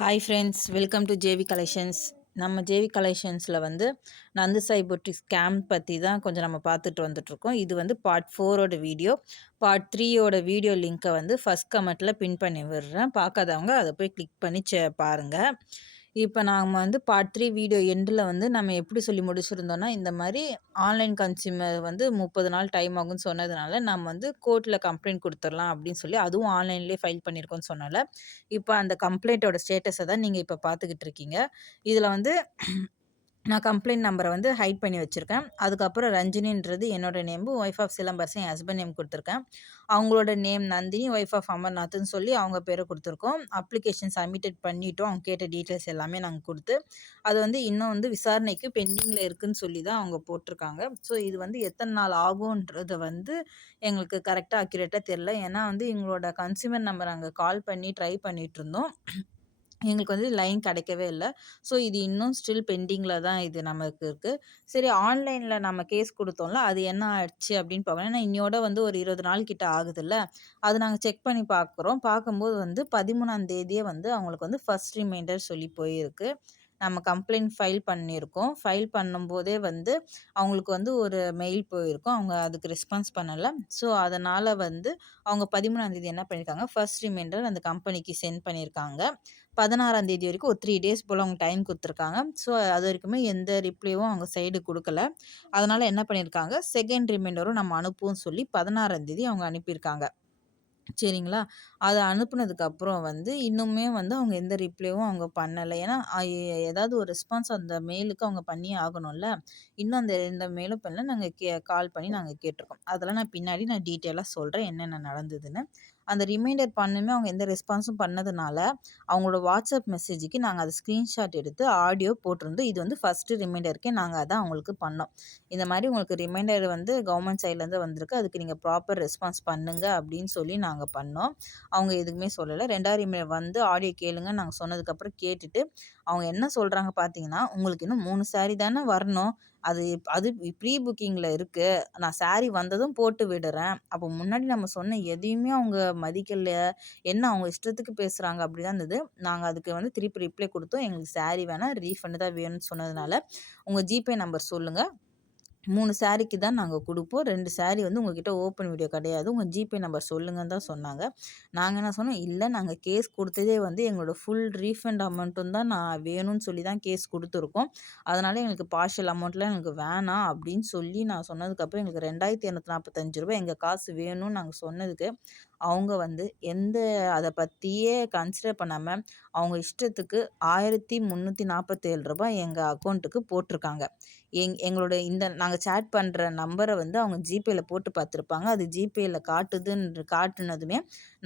Hi friends, welcome to JV collections. நம்ம JV கலெக்ஷன்ஸில் வந்து Nandu Sai boutique scam பற்றி தான் கொஞ்சம் நம்ம பார்த்துட்டு வந்துட்ருக்கோம். இது வந்து பார்ட் 4ஓட வீடியோ. பார்ட் 3ஓட வீடியோ லிங்க்கை வந்து ஃபஸ்ட் கமெண்ட்டில் பின் பண்ணி விடுறேன். பார்க்காதவங்க அதை போய் கிளிக் பண்ணி பாருங்கள். இப்போ நாம் வந்து பார்ட் 3 வீடியோ எண்டில் வந்து நம்ம எப்படி சொல்லி முடிச்சிருந்தோம்னா, இந்த மாதிரி ஆன்லைன் கன்சியூமர் வந்து 30 நாள் டைம் ஆகும்னு சொன்னதுனால நம்ம வந்து கோர்ட்டில் கம்ப்ளைண்ட் கொடுத்துடலாம் அப்படின்னு சொல்லி, அதுவும் ஆன்லைன்லேயே ஃபைல் பண்ணியிருக்கோம்னு சொன்னால, இப்போ அந்த கம்ப்ளைண்ட்டோட ஸ்டேட்டஸை தான் நீங்கள் இப்போ பார்த்துக்கிட்டு இருக்கீங்க. இதில் வந்து நான் கம்ப்ளைண்ட் நம்பரை வந்து ஹைட் பண்ணி வச்சுருக்கேன். அதுக்கப்புறம் ரஞ்சினின்றது என்னோட நேமு, ஒய்ஃப் ஆஃப் சிலம்பரசன் என் ஹஸ்பண்ட் நேம் கொடுத்துருக்கேன். அவங்களோட நேம் நந்தினி, ஒய்ஃப் ஆஃப் அமர்நாத்ன்னு சொல்லி அவங்க பேரை கொடுத்துருக்கோம். அப்ளிகேஷன் சப்மிட்டட் பண்ணிட்டோம். அவங்க கேட்ட டீட்டெயில்ஸ் எல்லாமே நாங்கள் கொடுத்து, அது வந்து இன்னும் வந்து விசாரணைக்கு பெண்டிங்கில் இருக்குதுன்னு சொல்லி தான் அவங்க போட்டிருக்காங்க. ஸோ இது வந்து எத்தனை நாள் ஆகுன்றத வந்து எங்களுக்கு கரெக்டாக அக்யூரேட்டாக தெரில. ஏன்னா வந்து எங்களோட கன்சியூமர் நம்பர் அங்கே கால் பண்ணி ட்ரை பண்ணிகிட்டு இருந்தோம். எங்களுக்கு வந்து லைன் கிடைக்கவே இல்ல. ஸோ இது இன்னும் ஸ்டில் பெண்டிங்கில தான் இது நமக்கு இருக்கு. சரி, ஆன்லைன்ல நம்ம கேஸ் குடுத்தோம்ல, அது என்ன ஆச்சு அப்படின்னு பார்க்கணும். ஏன்னா இன்னையோட வந்து ஒரு 20 நாள் கிட்ட ஆகுதுல்ல. அது நாங்க செக் பண்ணி பார்க்குறோம். பார்க்கும்போது வந்து 13ஆம் தேதியே வந்து அவங்களுக்கு வந்து ஃபர்ஸ்ட் ரிமைண்டர் சொல்லி போயிருக்கு. நம்ம கம்ப்ளைண்ட் ஃபைல் பண்ணியிருக்கோம். ஃபைல் பண்ணும்போதே வந்து அவங்களுக்கு வந்து ஒரு மெயில் போயிருக்கும். அவங்க அதுக்கு ரெஸ்பான்ஸ் பண்ணல. ஸோ அதனால வந்து அவங்க 13ஆம் தேதி என்ன பண்ணியிருக்காங்க, ஃபர்ஸ்ட் ரிமைண்டர் அந்த கம்பெனிக்கு சென்ட் பண்ணியிருக்காங்க. 16ஆம் தேதி வரைக்கும் ஒரு 3 டேஸ் போல் அவங்க டைம் குடுத்துருக்காங்க. ஸோ அது வரைக்குமே எந்த ரிப்ளேவும் அவங்க சைடு குடுக்கல. அதனால என்ன பண்ணியிருக்காங்க, செகண்ட் ரிமைண்டரும் நம்ம அனுப்புவோம்னு சொல்லி 16ஆம் தேதி அவங்க அனுப்பியிருக்காங்க. சரிங்களா? அத அனுப்புனதுக்கப்புறம் வந்து இன்னுமே வந்து அவங்க எந்த ரிப்ளேவும் அவங்க பண்ணல. ஏன்னா ஏதாவது ஒரு ரெஸ்பான்ஸ் அந்த மெயிலுக்கு அவங்க பண்ணியே ஆகணும்ல. இன்னும் அந்த எந்த மெயிலும் பண்ணல. நாங்க கால் பண்ணி நாங்க கேட்டுருக்கோம். அதெல்லாம் நான் பின்னாடி டீட்டெயிலா சொல்றேன் என்னென்ன நடந்ததுன்னு. அந்த ரிமைண்டர் பண்ணுமே அவங்க எந்த ரெஸ்பான்ஸும் பண்ணதுனால, அவங்களோட வாட்ஸ்அப் மெசேஜுக்கு நாங்க அத ஸ்க்ரீன்ஷாட் எடுத்து ஆடியோ போட்டிருந்தோம். இது வந்து ஃபர்ஸ்ட்டு ரிமைண்டருக்கே நாங்க அதான் அவங்களுக்கு பண்ணோம். இந்த மாரி உங்களுக்கு ரிமைண்டர் வந்து கவர்மெண்ட் சைட்லேருந்து வந்திருக்கு. அதுக்கு நீங்க ப்ராப்பர் ரெஸ்பான்ஸ் பண்ணுங்க அப்படின்னு சொல்லி நாங்க பண்ணோம். அவங்க எதுவுமே சொல்லல. 2வது ரிமைண்டர் வந்து ஆடியோ கேளுங்கன்னு நாங்க சொன்னதுக்கப்புறம் கேட்டுட்டு, அவங்க என்ன சொல்றாங்க பார்த்தீங்கன்னா, உங்களுக்கு இன்னும் 3 சாரி தானே வரணும். அது ப்ரீ புக்கிங்கில இருக்கு. நான் சாரி வந்ததும் போட்டு விடுறேன். அப்போ முன்னாடி நம்ம சொன்ன எதையுமே அவங்க மதிக்கல. என்ன அவங்க இஷ்டத்துக்கு பேசுறாங்க அப்படிதான் இருந்தது. நாங்க அதுக்கு வந்து திருப்பி ரிப்ளை குடுத்தோம். எங்களுக்கு சாரி வேணாம், ரீஃபண்ட் தான் வேணும்னு சொன்னதுனால, உங்க ஜிபே நம்பர் சொல்லுங்க. 3 சாரிக்கு தான் நாங்க குடுப்போம். 2 சாரி வந்து உங்ககிட்ட ஓப்பன் வீடியோ கிடையாது. உங்க ஜிபே நம்பர் சொல்லுங்கன்னு தான் சொன்னாங்க. நாங்க என்ன சொன்னோம், இல்ல நாங்க கேஸ் குடுத்ததே வந்து எங்களோட ஃபுல் ரீஃபண்ட் அமௌண்ட்டும் தான் நான் வேணும்னு சொல்லி தான் கேஸ் குடுத்துருக்கோம். அதனால எங்களுக்கு பார்ஷியல் அமௌண்ட்லாம் எனக்கு வேணாம் அப்படின்னு சொல்லி நான் சொன்னதுக்கப்புறம் எங்களுக்கு ரூ. 2,245 எங்க காசு வேணும்னு நாங்க சொன்னதுக்கு, அவங்க வந்து அத பத்தியே கன்சிடர் பண்ணாம, அவங்க இஷ்டத்துக்கு ரூ. 1,347 எங்க அக்கவுண்ட்டுக்கு போட்டிருக்காங்க. எங்களோட நாங்க சேட் பண்ற நம்பர வந்து அவங்க ஜிபேல போட்டு பார்த்துருப்பாங்க. அது ஜிபேல காட்டுனதுமே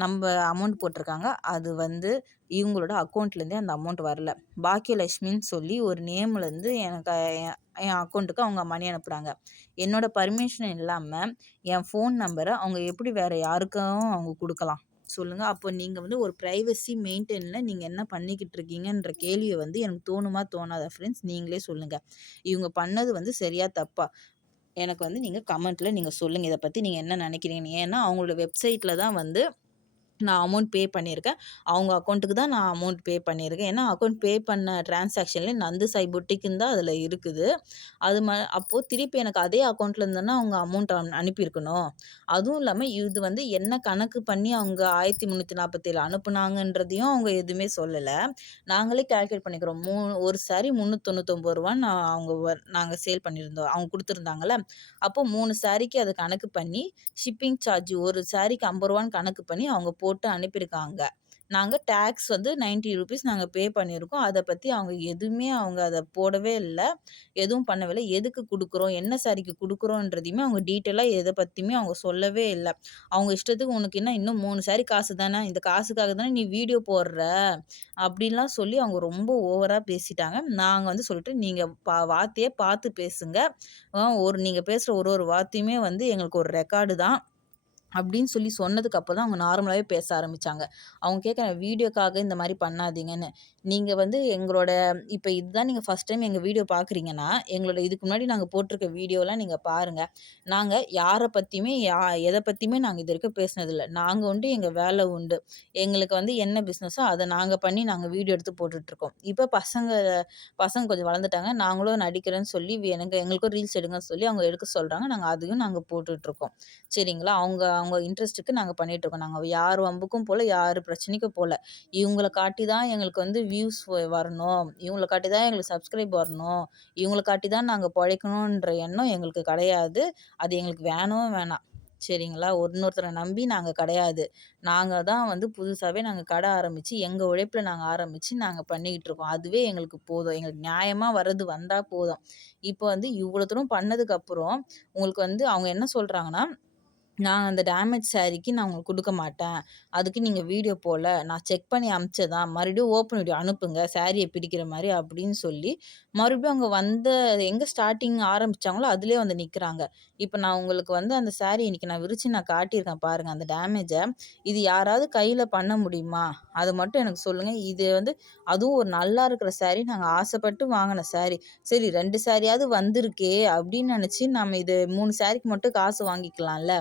நம்ப அமௌண்ட் போட்டிருக்காங்க. அது வந்து இவங்களோட அக்கவுண்ட்லேருந்தே அந்த அமௌண்ட் வரல. பாக்கியலட்சுமின்னு சொல்லி ஒரு நேம்லேருந்து எனக்கு என் என் அக்கவுண்ட்டுக்கு அவங்க மணி அனுப்புறாங்க. என்னோட பர்மிஷன் இல்லாம என் ஃபோன் நம்பர அவங்க எப்படி வேற யாருக்கும் அவங்க குடுக்கலாம்? சொல்லுங்க. அப்போ நீங்க வந்து ஒரு பிரைவசி மெயின்டெயின்ல நீங்க என்ன பண்ணிக்கிட்டு இருக்கீங்கன்ற கேள்விய வந்து எனக்கு தோணுமா? தோணாதா ஃப்ரெண்ட்ஸ்? நீங்களே சொல்லுங்க. இவங்க பண்ணது வந்து சரியா? தப்பா? எனக்கு வந்து நீங்க கமெண்ட்ல நீங்க சொல்லுங்க. இத பத்தி நீங்க என்ன நினைக்கிறீங்கன்னு. ஏன்னா அவங்களோட வெப்சைட்ல தான் வந்து நான் அமௌண்ட் பே பண்ணியிருக்கேன். அவங்க அக்கவுண்ட்டுக்கு தான் நான் அமௌண்ட் பே பண்ணியிருக்கேன். ஏன்னா அக்கவுண்ட் பே பண்ண டிரான்சாக்ஷன்ல நந்து சாய் புட்டிக்ன்னு தான் அதில இருக்குது. அப்போ திருப்பி எனக்கு அதே அக்கவுண்ட்ல இருந்து தானே அவங்க அமௌண்ட் அனுப்பியிருக்கணும். அதுவும் இல்லாம இது வந்து என்ன கணக்கு பண்ணி அவங்க 1347 அனுப்புனாங்கன்றதையும் அவங்க எதுவுமே சொல்லல. நாங்களே கால்குலேட் பண்ணிக்கிறோம். ஒரு சாரி ரூ. 399 நாங்க சேல் பண்ணியிருந்தோம். அவங்க குடுத்துருந்தாங்கல்ல. அப்போ 3 சாரிக்கு அத கணக்கு பண்ணி ஷிப்பிங் சார்ஜ் ஒரு சாரிக்கு ரூ. 50 கணக்கு பண்ணி அவங்க போட்டு அனுப்பியிருக்காங்க. நாங்க டாக்ஸ் வந்து ₹90 நாங்க பே பண்ணியிருக்கோம். அத பத்தி அவங்க அத போடவே இல்ல. எதுவும் பண்ணவே இல்ல. எதுக்கு குடுக்குறோம்? என்ன சாரிக்கு குடுக்குறோன்றதையுமே அவங்க டீட்டெயிலா எத பத்தியுமே அவங்க சொல்லவே இல்ல. அவங்க இஷ்டத்துக்கு உனக்கு என்ன இன்னும் 3 சாரி காசு தானே, இந்த காசுக்காக தானே நீ வீடியோ போடுற, அப்படின்லாம் சொல்லி அவங்க ரொம்ப ஓவரா பேசிட்டாங்க. நாங்க வந்து சொல்லிட்டோம், நீங்க வார்த்தைய பார்த்து பேசுங்க. நீங்க பேசுற ஒரு ஒரு வார்த்தையுமே வந்து எங்களுக்கு ஒரு ரெக்கார்டு தான். அப்படின்னு சொல்லி சொன்னதுக்கு அப்புறம் தான் அவங்க நார்மலாவே பேச ஆரம்பிச்சாங்க. அவங்க கேட்குறாங்க, "வீடியோக்காக இந்த மாரி பண்ணாதீங்கன்னு. நீங்க வந்து எங்களோட இப்ப இதுதான் நீங்க ஃபர்ஸ்ட் டைம் எங்க வீடியோ பார்க்குறீங்கன்னா, எங்களோட இதுக்கு முன்னாடி நாங்க போட்டிருக்க வீடியோலாம் நீங்க பாருங்க. நாங்க யார பத்தியுமே எத பத்தியுமே நாங்க இதுவரைக்கும் பேசினதில்ல. நாங்க உண்டு, எங்க வேலை உண்டு. எங்களுக்கு வந்து என்ன பிசினஸோ அத நாங்க பண்ணி நாங்க வீடியோ எடுத்து போட்டுட்ருக்கோம். இப்ப பசங்க பசங்க கொஞ்சம் வளர்ந்துட்டாங்க. நாங்களும் நடிக்கிறேன்னு சொல்லி எங்களுக்கும் ரீல்ஸ் எடுங்கன்னு சொல்லி அவங்க எடுக்க சொல்றாங்க. அதையும் நாங்க போட்டுட்ருக்கோம். சரிங்களா? அவங்க அவங்க இன்ட்ரெஸ்ட்டுக்கு நாங்க பண்ணிட்டுருக்கோம். நாங்க யார் வம்புக்கும் போல, யார் பிரச்சனைக்கும் போல. இவங்கள காட்டி தான் எங்களுக்கு வந்து வியூஸ் வரணும். இவங்கள காட்டி தான் எங்களுக்கு சப்ஸ்கிரைப் வரணும். இவங்கள காட்டி தான் நாங்க பொழைக்கணுன்ற எண்ணம் எங்களுக்கு கிடையாது. அது எங்களுக்கு வேணவும் வேணாம். சரிங்களா? இன்னொருத்தர நம்பி நாங்க கிடையாது. நாங்க தான் வந்து புதுசாவே நாங்க கடை ஆரம்பிச்சு, எங்க உழைப்புல நாங்க ஆரம்பிச்சு நாங்க பண்ணிக்கிட்டு இருக்கோம். அதுவே எங்களுக்கு போதும். எங்களுக்கு நியாயமா வர்றது வந்தா போதும். இப்ப வந்து இவ்வளோ தூரம் பண்ணதுக்கு அப்புறம், உங்களுக்கு வந்து அவங்க என்ன சொல்றாங்கன்னா, நான் அந்த டேமேஜ் சாரீக்கு நான் உங்களுக்கு குடுக்க மாட்டேன். அதுக்கு நீங்க வீடியோ போல. நான் செக் பண்ணி அனுப்பிச்சது தான். மறுபடியும் ஓப்பன் வீடியோ அனுப்புங்க. சாரிய பிடிக்கிற மாரி அப்படின்னு சொல்லி, மறுபடியும் அவங்க எங்க ஸ்டார்ட்டிங் ஆரம்பிச்சாங்களோ, அதிலயே வந்து நிக்கிறாங்க. இப்ப நான் உங்களுக்கு வந்து அந்த சாரி இன்னைக்கு நான் விரிச்சு நான் காட்டியிருக்கேன் பாருங்க, அந்த டேமேஜ. இது யாராவது கையில பண்ண முடியுமா? அத மட்டும் எனக்கு சொல்லுங்க. இது வந்து அதுவும் ஒரு நல்லா இருக்கிற சாரி. நாங்க ஆசைப்பட்டு வாங்குன சாரி. சரி 2 சாரியாவது வந்திருக்கே அப்படின்னு நெனச்சு, நம்ம இது 3 சாரிக்கு மட்டும் காசு வாங்கிக்கலாம்ல.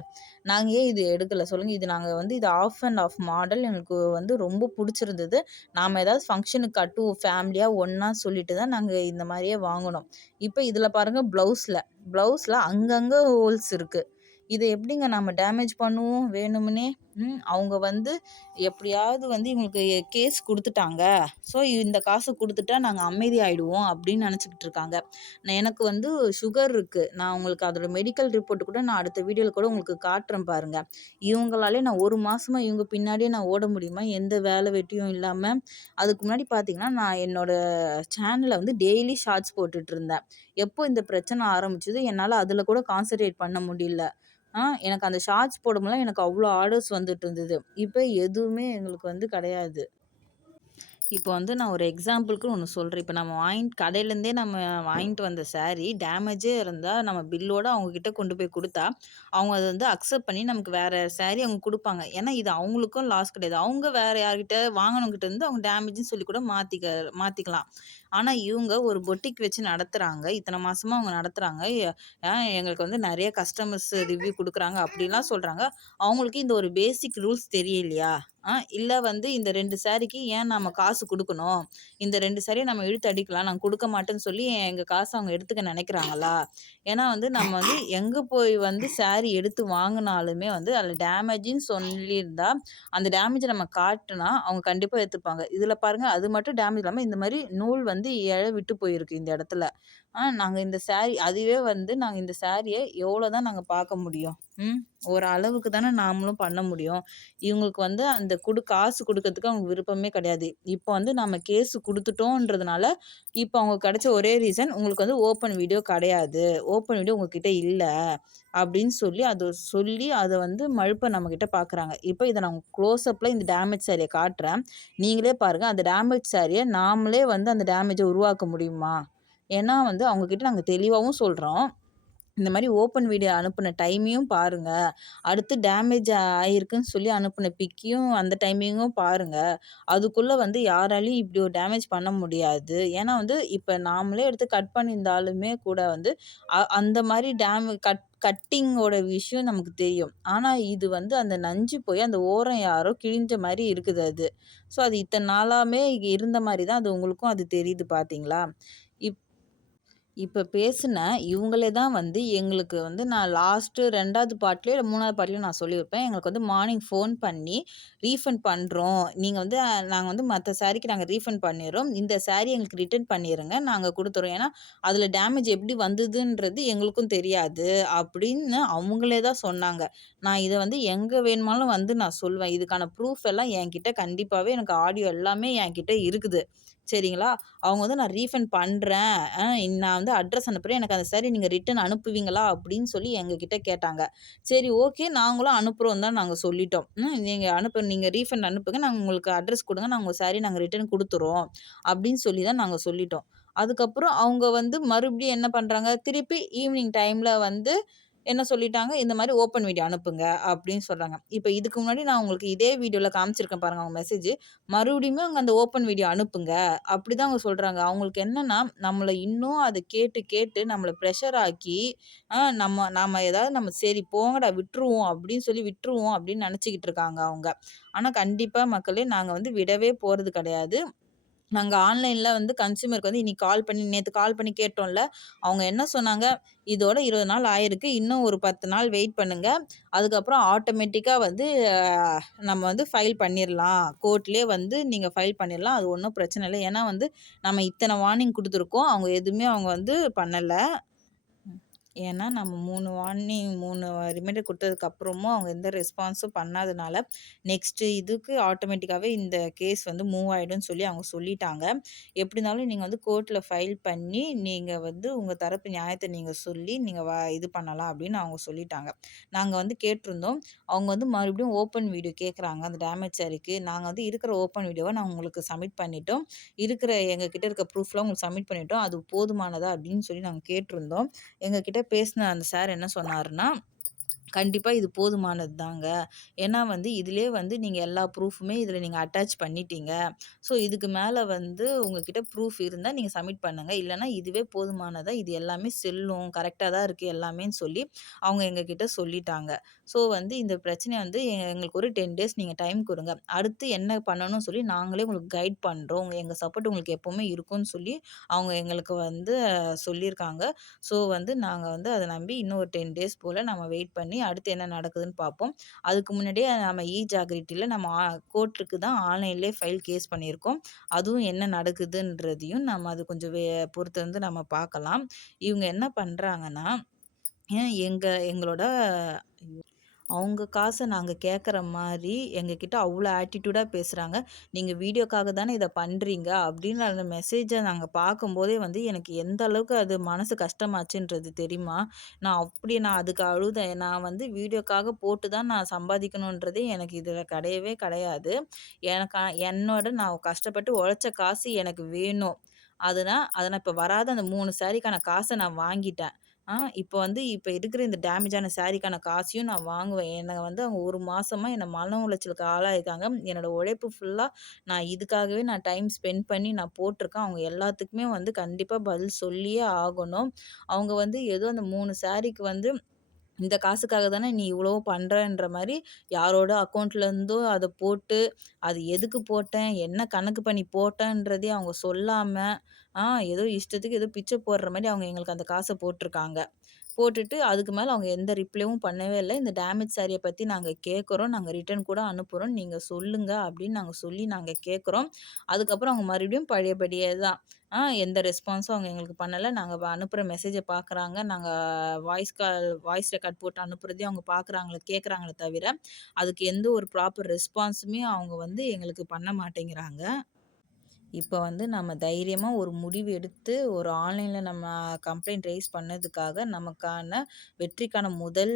நாங்க ஏன் இது எடுக்கல சொல்லுங்க? நாங்க வந்து இது ஆஃப் அண்ட் ஆஃப் மாடல் எங்களுக்கு வந்து ரொம்ப புடிச்சிருந்தது. நாம ஏதாவது ஃபங்ஷனுக்கு கட்டுவோம் ஃபேமிலியா ஒண்ணா சொல்லிட்டு தான் நாங்க இந்த மாரியே வாங்குனோம். இப்ப இதுல பாருங்க ப்ளவுஸ்ல அங்கங்க ஹோல்ஸ் இருக்கு. இத எப்படிங்க நம்ம டேமேஜ் பண்ணுவோம் வேணும்னே? அவங்க வந்து எப்படியாவது வந்து இவங்களுக்கு கேஸ் குடுத்துட்டாங்க. ஸோ இந்த காசு குடுத்துட்டா நாங்க அமைதியாயிடுவோம் அப்படின்னு நெனச்சுக்கிட்டு இருக்காங்க. எனக்கு வந்து சுகர் இருக்கு. நான் உங்களுக்கு அதோட மெடிக்கல் ரிப்போர்ட் கூட நான் அடுத்த வீடியோல கூட உங்களுக்கு காட்டுறேன் பாருங்க. இவங்களாலே நான் 1 மாசமா இவங்க பின்னாடியே நான் ஓட முடியுமா? எந்த வேலை வெட்டியும் இல்லாம. அதுக்கு முன்னாடி பார்த்தீங்கன்னா, நான் என்னோட சேனல்ல வந்து டெய்லி ஷார்ட்ஸ் போட்டுட்டு இருந்தேன். எப்போ இந்த பிரச்சனை ஆரம்பிச்சதோ, என்னால அதுல கூட கான்சன்ட்ரேட் பண்ண முடியல. எனக்கு அந்த ஷார்ட்ஸ் போடும்போதெல்லாம் எனக்கு அவ்ளோ ஆர்டர்ஸ் வந்துட்டு இருந்தது. இப்ப எதுவுமே எங்களுக்கு வந்து கிடையாது. இப்போ வந்து நான் ஒரு எக்ஸாம்பிளுக்கு ஒண்ணு சொல்றேன். இப்ப நம்ம கடையிலேருந்தே நம்ம வாங்கிட்டு வந்த சாரி டேமேஜே இருந்தா, நம்ம பில்லோட அவங்க கிட்ட கொண்டு போய் குடுத்தா, அவங்க அத வந்து அக்செப்ட் பண்ணி நமக்கு வேற சாரி அவங்க குடுப்பாங்க. ஏன்னா, இது அவங்களுக்கும் லாஸ் கிடையாது. அவங்க வேற யார்கிட்ட வாங்குனவங்ககிட்ட இருந்து அவங்க டேமேஜ்ன்னு சொல்லி கூட மாத்திக்கலாம். ஆனா, இவங்க ஒரு பொட்டிக் வச்சு நடத்துறாங்க. இத்தன மாசமா அவங்க நடத்துறாங்க. எங்களுக்கு வந்து நெறைய கஸ்டமர்ஸ் ரிவ்யூ குடுக்குறாங்க அப்படிலாம் சொல்றாங்க. அவங்களுக்கு இந்த ஒரு பேசிக் ரூல்ஸ் தெரியலையா? இல்ல வந்து இந்த 2 சாரிக்கு ஏன் நாம காசு குடுக்கணும்? இந்த 2 சாரிய நம்ம இழுத்து அடிக்கலாம். நான் குடுக்க மாட்டேன்னு சொல்லி எங்க காச அவங்க எடுத்துக்க நெனைக்கிறாங்களா? ஏன்னா வந்து நம்ம வந்து எங்க போய் வந்து சாரி எடுத்து வாங்குனாலுமே வந்து அதுல டேமேஜ்ன்னு சொல்லியிருந்தா, அந்த டேமேஜ நம்ம காட்டுனா அவங்க கண்டிப்பா ஏத்துப்பாங்க. இதுல பாருங்க அது மட்டும் டேமேஜ் இல்லாம இந்த மாரி நூல் வந்து விட்டு போயிருக்கு இந்த இடத்துல. நாங்க இந்த அதுவே வந்து நாங்க இந்த சாரிய எவ்வளோ தான் நாங்க பார்க்க முடியும்? ம். ஒரு அளவுக்கு தானே நாமளும் பண்ண முடியும். இவங்களுக்கு வந்து அந்த காசு குடுக்கறதுக்கு அவங்க விருப்பமே கிடையாது. இப்போ வந்து நம்ம கேஸ் குடுத்துட்டோன்றதுனால, இப்போ அவங்களுக்கு கிடைச்ச ஒரே ரீசன் உங்களுக்கு வந்து ஓப்பன் வீடியோ கிடையாது. ஓப்பன் வீடியோ உங்ககிட்ட இல்ல. அப்படின்னு சொல்லி அத வந்து மழுப்ப நம்மகிட்ட பார்க்குறாங்க. இப்போ இத நான் க்ளோஸ் அப்ல இந்த டேமேஜ் சாரிய காட்டுறேன். நீங்களே பாருங்க. அந்த டேமேஜ் சாரிய நாமளே வந்து அந்த டேமேஜ உருவாக்க முடியுமா? ஏன்னா வந்து அவங்க கிட்ட நாங்க தெளிவாவும் சொல்றோம். இந்த மாரி ஓப்பன் வீடியோ அனுப்புன டைமையும் பாருங்க. அடுத்து டேமேஜ் ஆயிருக்குன்னு சொல்லி அனுப்புன பிக்கையும் அந்த டைமிங்கும் பாருங்க. அதுக்குள்ள வந்து யாராலயும் இப்படி ஒரு டேமேஜ் பண்ண முடியாது. ஏன்னா வந்து இப்ப நாமளே எடுத்து கட் பண்ணியிருந்தாலுமே கூட வந்து அந்த மாரி கட்டிங்கோட விஷயம் நமக்கு தெரியும். ஆனா இது வந்து அந்த நஞ்சு போய் அந்த ஓரம் யாரோ கிழிஞ்ச மாரி இருக்குது அது. ஸோ அது இத்தன நாளாமே இருந்த மாரி தான் அது உங்களுக்கும் அது தெரியுது பார்த்தீங்களா? இப் இப்ப பேசுன இவங்களே தான் வந்து எங்களுக்கு வந்து நான் லாஸ்ட்டு 2வது பார்ட்லயோ, இல்ல 3வது பார்ட்லயோ நான் சொல்லியிருப்பேன். எங்களுக்கு வந்து மார்னிங் ஃபோன் பண்ணி, ரீஃபண்ட் பண்றோம். நீங்க வந்து நாங்க வந்து மத்த சாரீக்கு நாங்க ரீஃபண்ட் பண்ணிர்றோம். இந்த சாரி எங்களுக்கு ரிட்டர்ன் பண்ணிருங்க. நாங்க குடுத்துர்றோம். ஏன்னா, அதுல டேமேஜ் எப்படி வந்ததுன்றது எங்களுக்கும் தெரியாது. அப்படின்னு அவங்களே தான் சொன்னாங்க. நான் இத வந்து எங்க வேணுமானாலும் வந்து நான் சொல்லுவேன். இதுக்கான ப்ரூஃப் எல்லாம் என்கிட்ட கண்டிப்பாவே எனக்கு ஆடியோ எல்லாமே என்கிட்ட இருக்குது. சரிங்களா? அவங்க வந்து நான் ரீஃபண்ட் பண்றேன். நான் வந்து அட்ரஸ் அனுப்புறேன். எனக்கு அந்த சாரி நீங்க ரிட்டர்ன் அனுப்புவீங்களா? அப்படின்னு சொல்லி எங்ககிட்ட கேட்டாங்க. சரி ஓகே. நாங்களும் அனுப்புறோம் தான் நாங்க சொல்லிட்டோம். நீங்க ரீஃபண்ட் அனுப்புங்க. நாங்க உங்களுக்கு அட்ரஸ் குடுங்க. நாங்க உங்க சாரி நாங்க ரிட்டர்ன் குடுத்துர்றோம். அப்படின்னு சொல்லி தான் நாங்க சொல்லிட்டோம். அதுக்கப்புறம் அவங்க வந்து மறுபடியும் என்ன பண்றாங்க, திருப்பி ஈவினிங் டைம்ல வந்து என்ன சொல்லிட்டாங்க, இந்த மாரி ஓப்பன் வீடியோ அனுப்புங்க அப்படின்னு சொல்றாங்க. இப்ப இதுக்கு முன்னாடி நான் உங்களுக்கு இதே வீடியோல காமிச்சிருக்கேன் பாருங்க அவங்க மெசேஜ். மறுபடியுமே அங்க அந்த ஓப்பன் வீடியோ அனுப்புங்க. அப்படிதான் அவங்க சொல்றாங்க. அவங்களுக்கு என்னன்னா, நம்மள இன்னும் அத கேட்டு கேட்டு நம்மள பிரஷர் ஆக்கி, நாம ஏதாவது நம்ம சரி போங்கடா விட்டுருவோம் அப்படின்னு சொல்லி விட்டுருவோம் அப்படின்னு நெனச்சுக்கிட்டு இருக்காங்க அவங்க. ஆனா கண்டிப்பா மக்களே நாங்க வந்து விடவே போறது கிடையாது. நாங்க ஆன்லைன்ல வந்து கன்சியூமருக்கு வந்து இன்னைக்கு கால் பண்ணி நேத்து கால் பண்ணி கேட்டோம்ல. அவங்க என்ன சொன்னாங்க, "இதோட 20 நாள் ஆயிருக்கு. இன்னும் ஒரு 10 நாள் வெயிட் பண்ணுங்க. அதுக்கப்புறம் ஆட்டோமேட்டிக்கா வந்து நம்ம வந்து ஃபைல் பண்ணிறலாம். கோர்ட்லயே வந்து நீங்க ஃபைல் பண்ணிறலாம். அது ஒண்ணும் பிரச்சனை இல்ல." ஏன்னா வந்து நம்ம இத்தன வார்னிங் குடுத்துருக்கோம். அவங்க எதுவுமே வந்து பண்ணல. ம். ஏன்னா, நம்ம 3 வார்னிங் 3 ரிமைண்டர் குடுத்ததுக்கு அப்புறமும் அவங்க எந்த ரெஸ்பான்ஸும் பண்ணாதனால, நெக்ஸ்ட் இதுக்கு ஆட்டோமேட்டிக்காவே இந்த கேஸ் வந்து மூவ் ஆயிடும்னு சொல்லி அவங்க சொல்லிட்டாங்க. எப்படி இருந்தாலும் நீங்க வந்து கோர்ட்ல ஃபைல் பண்ணி, நீங்க வந்து உங்க தரப்பு நியாயத்த நீங்க சொல்லி, நீங்க இது பண்ணலாம் அப்படின்னு அவங்க சொல்லிட்டாங்க. நாங்க வந்து கேட்டிருந்தோம். அவங்க வந்து மறுபடியும் ஓப்பன் வீடியோ கேட்குறாங்க. அந்த டேமேஜ் சாரீக்கு. நாங்க வந்து இருக்கிற ஓப்பன் வீடியோவ நான் உங்களுக்கு சப்மிட் பண்ணிட்டோம். எங்க கிட்ட இருக்க ப்ரூஃப்லாம் உங்களுக்கு சப்மிட் பண்ணிட்டோம். அது போதுமானதா அப்படின்னு சொல்லி நாங்க கேட்டிருந்தோம். எங்க கிட்ட பேசின அந்த சார் என்ன சொன்னாருன்னா, கண்டிப்பா இது போதுமானது தாங்க. ஏன்னா வந்து இதிலயே வந்து நீங்க எல்லா ப்ரூஃபுமே இதில நீங்க அட்டாச் பண்ணிட்டீங்க. ஸோ இதுக்கு மேல வந்து உங்ககிட்ட ப்ரூஃப் இருந்தா நீங்க சப்மிட் பண்ணுங்க. இல்லன்னா இதுவே போதுமானதா இது எல்லாமே செல்லும். கரெக்ட்டா தான் இருக்கு எல்லாமேன்னு சொல்லி அவங்க எங்ககிட்ட சொல்லிட்டாங்க. ஸோ வந்து இந்த பிரச்சனைய வந்து எங்களுக்கு ஒரு 10 டேஸ் நீங்க டைம் குடுங்க. அடுத்து என்ன பண்ணணும்னு சொல்லி நாங்களே உங்களுக்கு கைட் பண்றோம். எங்க சப்போர்ட் உங்களுக்கு எப்பவுமே இருக்கும்னு சொல்லி அவங்க எங்களுக்கு வந்து சொல்லியிருக்காங்க. ஸோ வந்து நாங்க வந்து அத நம்பி இன்னும் ஒரு 10 டேஸ் போல நம்ம வெயிட் பண்ணி அடுத்து என்ன நடக்குதுன்னு பார்ப்போம். அதுக்கு முன்னாடியே நம்ம ஜாகிரிட்டில நம்ம கோர்ட்டுக்கு தான் ஆன்லைன்லயே ஃபைல் கேஸ் பண்ணியிருக்கோம். அதுவும் என்ன நடக்குதுன்றதையும் நம்ம அது கொஞ்சம் பொறுத்து வந்து நம்ம பார்க்கலாம். இவங்க என்ன பண்றாங்கன்னா, எங்களோட அவங்க காச நாங்க கேட்குற மாரி, எங்ககிட்ட அவ்ளோ ஆட்டிட்யூடா பேசுறாங்க. "நீங்க வீடியோக்காக தானே இத பண்றீங்க" அப்படின்னு அந்த மெசேஜ நாங்க பார்க்கும்போதே வந்து எனக்கு எந்த அளவுக்கு அது மனசு கஷ்டமாச்சுன்றது தெரியுமா? நான் அதுக்கு அழுதேன். நான் வந்து வீடியோக்காக போட்டு தான் நான் சம்பாதிக்கணுன்றதே எனக்கு இதுல கிடையவே கிடையாது. என்னோட நான் கஷ்டப்பட்டு உழைச்ச காசு எனக்கு வேணும். அத நான் இப்ப வராத அந்த 3 சாரீக்கான காச நான் வாங்கிட்டேன். இப்ப இருக்கிற இந்த டேமேஜான சாரீக்கான காசையும் நான் வாங்குவேன். என்ன வந்து அவங்க 1 மாசமா என்ன மன உளைச்சலுக்கு ஆளாயிருக்காங்க. என்னோட உழைப்பு ஃபுல்லா நான் இதுக்காகவே டைம் ஸ்பெண்ட் பண்ணி நான் போட்டுருக்கேன். அவங்க எல்லாத்துக்குமே வந்து கண்டிப்பா பதில் சொல்லியே ஆகணும். அவங்க வந்து ஏதோ அந்த 3 சாரீக்கு வந்து இந்த காசுக்காக தானே நீ இவ்வளோ பண்றன்ற மாரி யாரோட அக்கவுண்ட்ல இருந்தோ அத போட்டு, அது எதுக்கு போட்டேன்? என்ன கணக்கு பண்ணி போட்டேன்றதையும் அவங்க சொல்லாம, ஆ ஏதோ இஷ்டத்துக்கு ஏதோ பிச்சை போடுற மாரி அவங்க எங்களுக்கு அந்த காச போட்டுருக்காங்க. போட்டுட்டு அதுக்கு மேல அவங்க எந்த ரிப்ளேவும் பண்ணவே இல்ல. இந்த டேமேஜ் சாரிய பத்தி நாங்க கேட்குறோம். நாங்க ரிட்டர்ன் கூட அனுப்புறோம். நீங்க சொல்லுங்க அப்படின்னு நாங்க கேட்குறோம். அதுக்கப்புறம் அவங்க மறுபடியும் பழையபடியே தான். எந்த ரெஸ்பான்ஸும் அவங்க எங்களுக்கு பண்ணல. நாங்க அனுப்புற மெசேஜ பார்க்குறாங்க. நாங்க வாய்ஸ் ரெக்கார்ட் போட்டு அனுப்புறதையும் அவங்க பார்க்குறாங்களே கேட்குறாங்களே தவிர, அதுக்கு எந்த ஒரு ப்ராப்பர் ரெஸ்பான்ஸுமே அவங்க வந்து எங்களுக்கு பண்ண மாட்டேங்கிறாங்க. இப்ப வந்து நம்ம தைரியமா ஒரு முடிவு எடுத்து, ஒரு ஆன்லைன்ல நம்ம கம்ப்ளைண்ட் ரைஸ் பண்ணதுக்காக, நமக்கான வெற்றிக்கான முதல்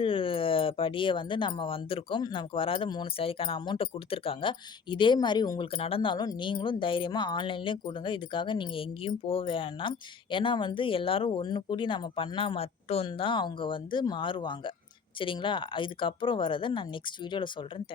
படிய வந்து நம்ம வந்திருக்கோம். நமக்கு வராத 3 சாரிக்கான அமௌண்ட்ட குடுத்துருக்காங்க. இதே மாரி உங்களுக்கு நடந்தாலும், நீங்களும் தைரியமா ஆன்லைன்லயே குடுங்க. இதுக்காக நீங்க எங்கேயும் வேணாம். ஏன்னா வந்து எல்லாரும் ஒண்ணு கூடி நம்ம பண்ணா மட்டும் தான் அவங்க வந்து மாறுவாங்க. சரிங்களா? இதுக்கப்புறம் வரத நான் நெக்ஸ்ட் வீடியோல சொல்றேன்.